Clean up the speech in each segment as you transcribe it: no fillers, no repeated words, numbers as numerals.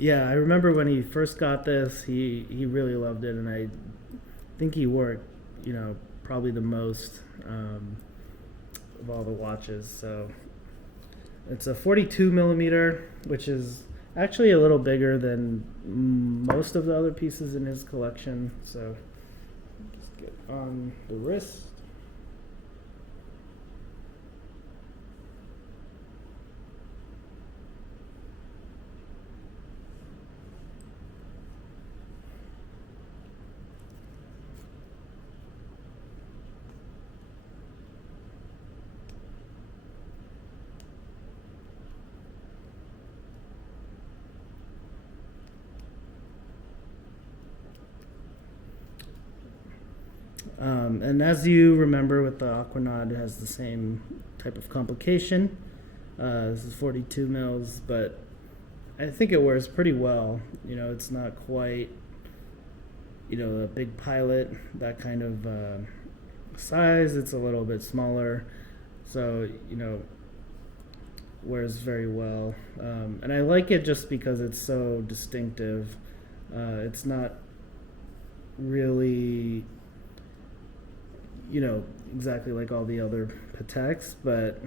Yeah, I remember when he first got this, he really loved it, and I think he wore it, probably the most of all the watches. So it's a 42 millimeter, which is actually a little bigger than most of the other pieces in his collection. So just get on the wrist. And as you remember, with the Aquanaut, it has the same type of complication. This is 42 mils, but I think it wears pretty well. It's not quite, a big pilot, that kind of size. It's a little bit smaller, so wears very well. And I like it just because it's so distinctive. It's not really exactly like all the other Pateks, but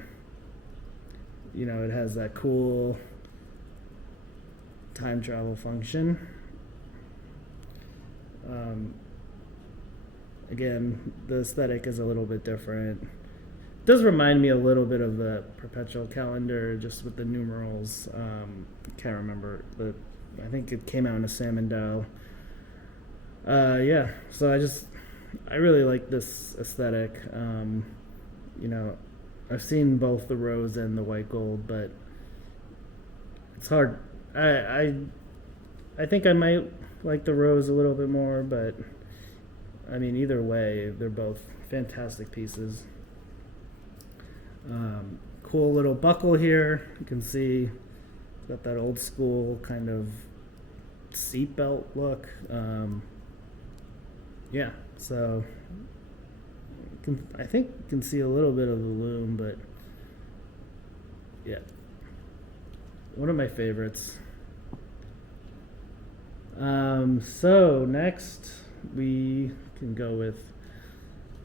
it has that cool time travel function. Again, the aesthetic is a little bit different. It does remind me a little bit of the perpetual calendar, just with the numerals. Can't remember, but I think it came out in a salmon dial. Yeah, so I really like this aesthetic. I've seen both the rose and the white gold, but it's hard. I think I might like the rose a little bit more, but I mean, either way, they're both fantastic pieces. Cool little buckle here. You can see it's got that old school kind of seatbelt look. Yeah, so I think you can see a little bit of the loom, but yeah, one of my favorites. So next we can go with,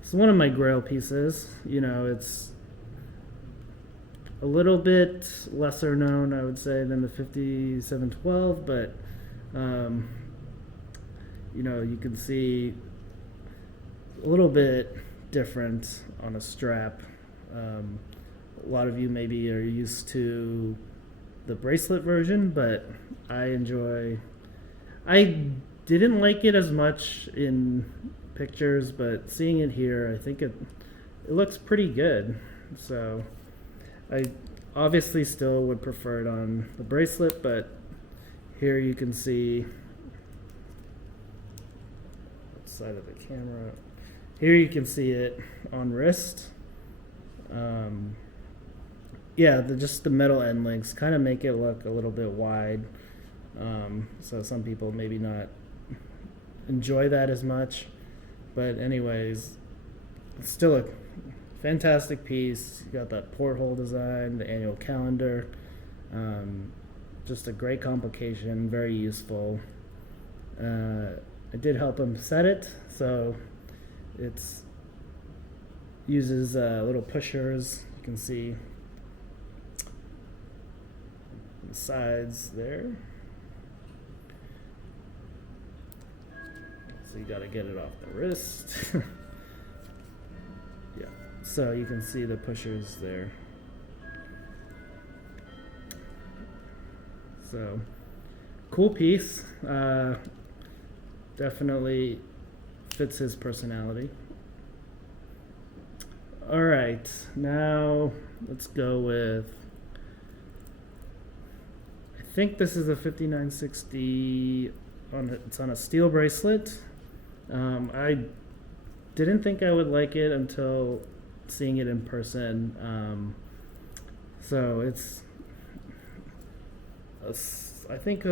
it's one of my grail pieces. It's a little bit lesser known, I would say, than the 5712, but you can see a little bit different on a strap. A lot of you maybe are used to the bracelet version, but I didn't like it as much in pictures, but seeing it here, I think it looks pretty good. So I obviously still would prefer it on the bracelet, but here you can see side of the camera. Here you can see it on wrist. Yeah, just the metal end links kind of make it look a little bit wide. So some people maybe not enjoy that as much. But anyways, it's still a fantastic piece. You got that porthole design, the annual calendar. Just a great complication, very useful. I did help him set it, so it's uses little pushers. You can see the sides there. So you got to get it off the wrist. Yeah, so you can see the pushers there. So cool piece. Definitely fits his personality. All right, now let's go with, I think this is a 5960. It's on a steel bracelet. I didn't think I would like it until seeing it in person. So I think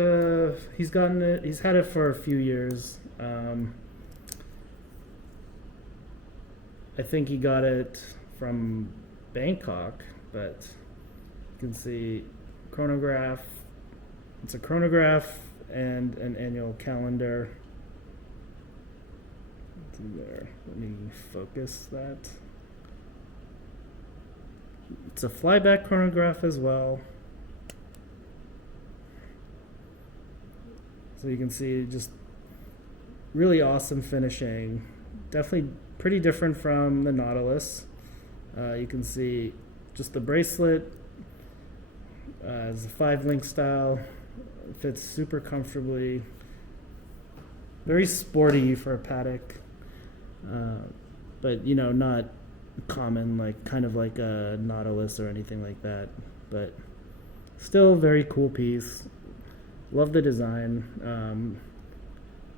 he's gotten it. He's had it for a few years. I think he got it from Bangkok, but you can see chronograph. It's a chronograph and an annual calendar. There, let me focus that. It's a flyback chronograph as well. So you can see just really awesome finishing. Definitely pretty different from the Nautilus. You can see just the bracelet as a 5-link style. It fits super comfortably. Very sporty for a Patek, but not common, like kind of like a Nautilus or anything like that. But still very cool piece. Love the design.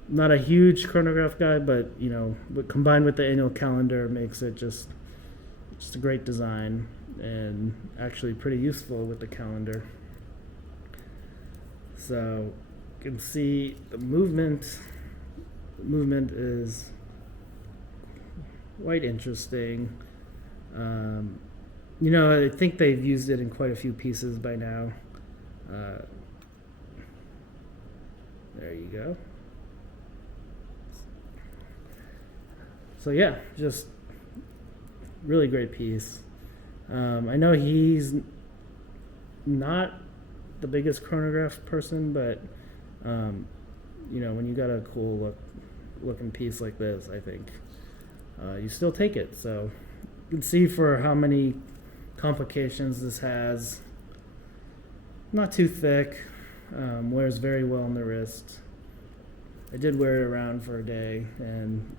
Not a huge chronograph guy, but combined with the annual calendar makes it just a great design, and actually pretty useful with the calendar. So you can see the movement. The movement is quite interesting. I think they've used it in quite a few pieces by now. There you go. So yeah, just really great piece. I know he's not the biggest chronograph person, but when you got a cool looking piece like this, I think you still take it. So you can see for how many complications this has. Not too thick, wears very well on the wrist. I did wear it around for a day, and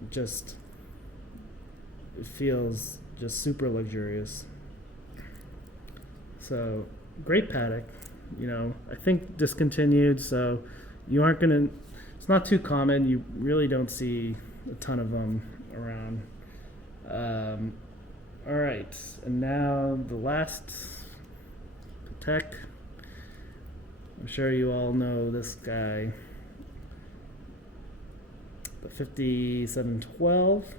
it feels just super luxurious. So great Patek. I think discontinued, so you aren't gonna. It's not too common. You really don't see a ton of them around. All right, and now the last Patek. I'm sure you all know this guy. The 5712. You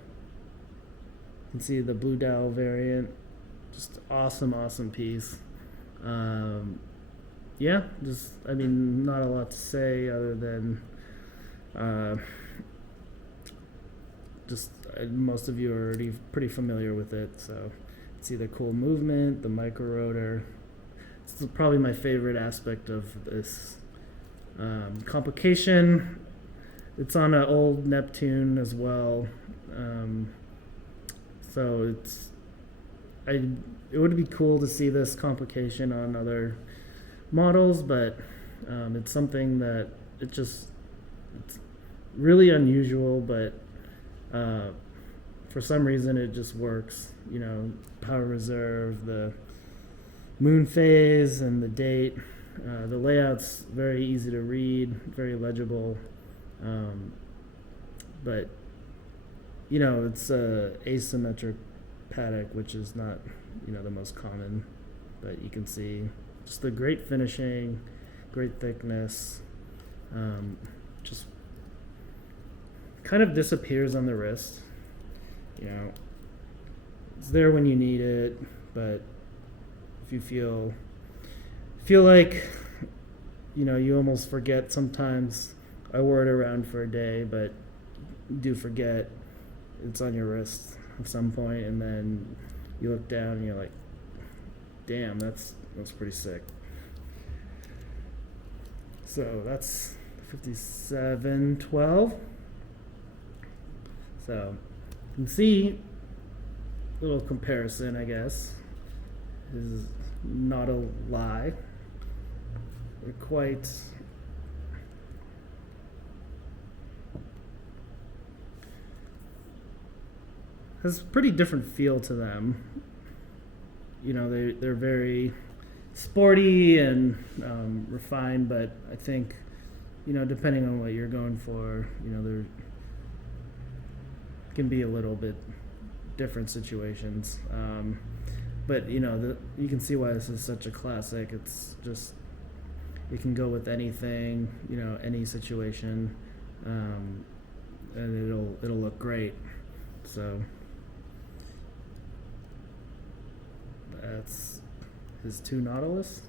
can see the blue dial variant. Just awesome piece. Not a lot to say other than most of you are already pretty familiar with it. So see the cool movement, the micro rotor. It's probably my favorite aspect of this complication. It's on an old Neptune as well, so it would be cool to see this complication on other models, but it's something that it's really unusual, but for some reason it just works. Power reserve, the moon phase, and the date. The layout's very easy to read, very legible. But it's a asymmetric Patek, which is not the most common, but you can see just the great finishing, great thickness. Just kind of disappears on the wrist. It's there when you need it, but if you feel like you almost forget sometimes. I wore it around for a day, but you do forget it's on your wrist at some point, and then you look down and you're like, damn, that's pretty sick. So that's 5712. So you can see a little comparison, I guess, is not a lie. They're quite has a pretty different feel to them. They're very sporty and refined, but I think depending on what you're going for, there can be a little bit different situations. But you can see why this is such a classic. It's just it can go with anything, any situation, and it'll look great. So that's his 2 Nautilus.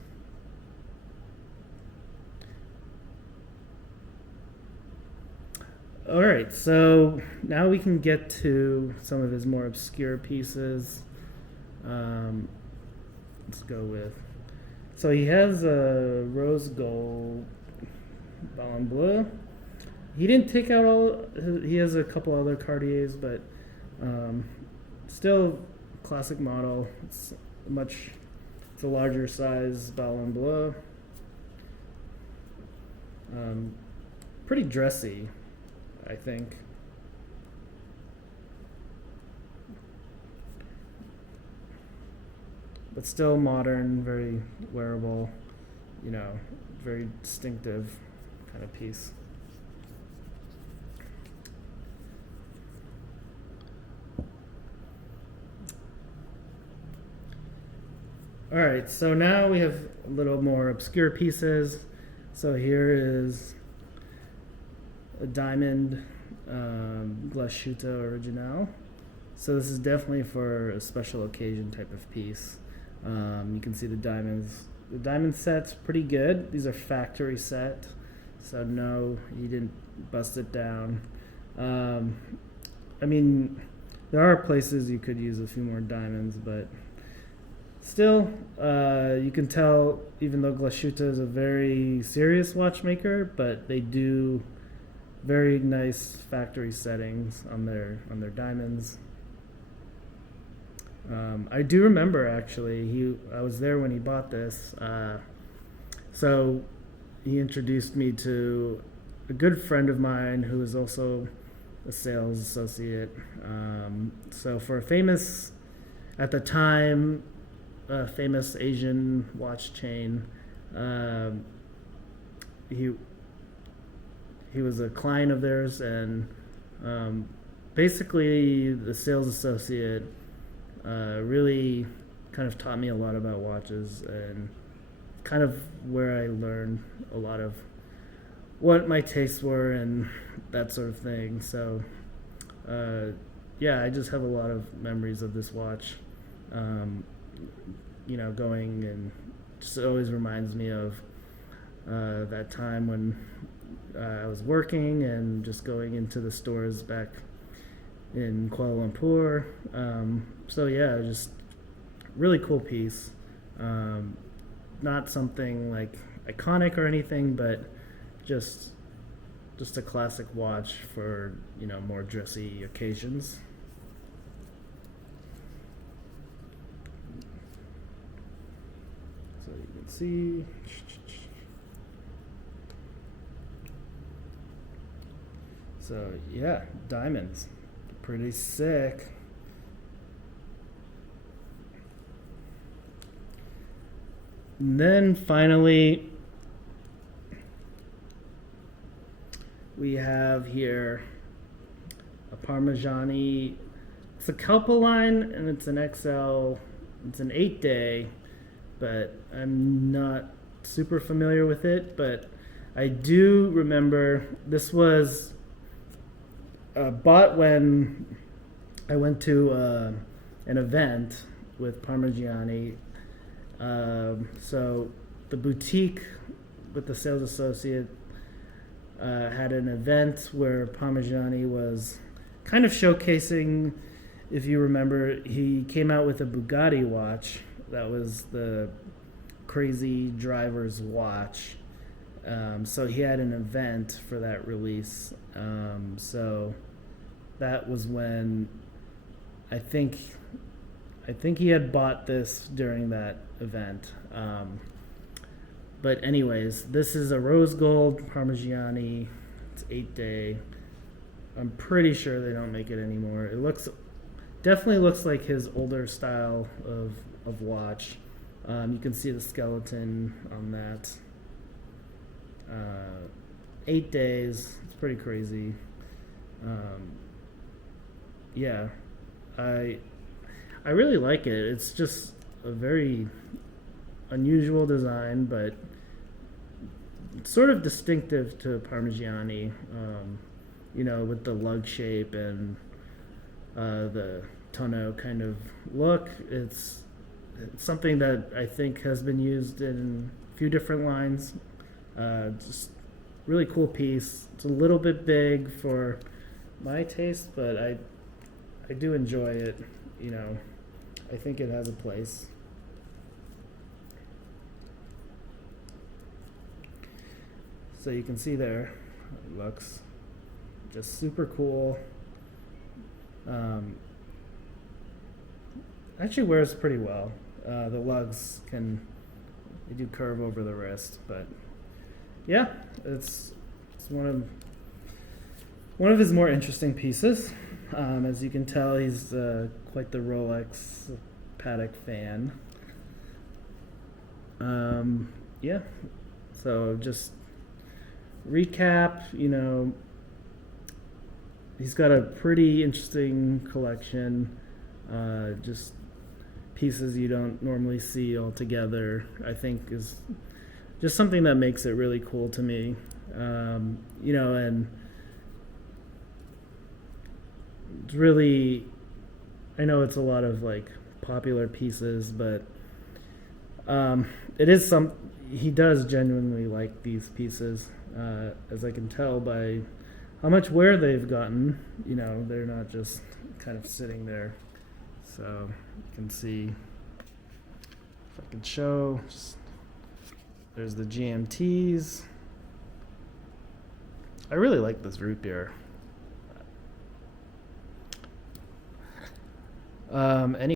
All right, so now we can get to some of his more obscure pieces. Um, let's go with. So he has a rose gold Ballon Bleu. He didn't take out all. He has a couple other Cartiers, but um, still classic model. It's much. It's a larger size Ballon Bleu. Pretty dressy, I think. But still modern, very wearable, very distinctive kind of piece. All right, so now we have a little more obscure pieces. So here is a diamond Glashütte Original. So this is definitely for a special occasion type of piece. You can see the diamonds. The diamond set's pretty good. These are factory set, so no, he didn't bust it down. I mean, there are places you could use a few more diamonds, but still, you can tell, even though Glashütte is a very serious watchmaker, but they do very nice factory settings on their diamonds. I do remember actually, I was there when he bought this. So he introduced me to a good friend of mine who is also a sales associate. So for a famous, at the time, famous Asian watch chain, he was a client of theirs, and basically the sales associate really kind of taught me a lot about watches, and kind of where I learned a lot of what my tastes were and that sort of thing. So yeah, I just have a lot of memories of this watch. Going, and just always reminds me of that time when I was working and just going into the stores back in Kuala Lumpur. So yeah, just really cool piece. Not something like iconic or anything, but just a classic watch for more dressy occasions. So you can see. So yeah, diamonds, pretty sick. And then finally, we have here a Parmigiani. It's a Kelpa line, and it's an XL. It's an 8-day, but I'm not super familiar with it. But I do remember this was bought when I went to an event with Parmigiani. So the boutique with the sales associate had an event where Parmigiani was kind of showcasing. If you remember, he came out with a Bugatti watch that was the crazy driver's watch. So he had an event for that release. So that was when I think he had bought this during that event. But anyways, this is a rose gold Parmigiani. It's 8-day. I'm pretty sure they don't make it anymore. It definitely looks like his older style of watch. You can see the skeleton on that. 8 days. It's pretty crazy. Yeah, I really like it. It's just a very unusual design, but sort of distinctive to Parmigiani. With the lug shape and the tonneau kind of look. It's something that I think has been used in a few different lines. Just really cool piece. It's a little bit big for my taste, but I do enjoy it. You know, I think it has a place. So you can see there, it looks just super cool. Actually wears pretty well. The lugs they do curve over the wrist, but yeah, it's one of his more interesting pieces. As you can tell, he's quite the Rolex Patek fan. Yeah, so just recap, you know, he's got a pretty interesting collection. Just pieces you don't normally see all together, I think, is just something that makes it really cool to me. You know, and it's really, I know it's a lot of like popular pieces, but it is he does genuinely like these pieces, as I can tell by how much wear they've gotten. You know, they're not just kind of sitting there. So you can see, if I can show, there's the GMTs. I really like this root beer. Any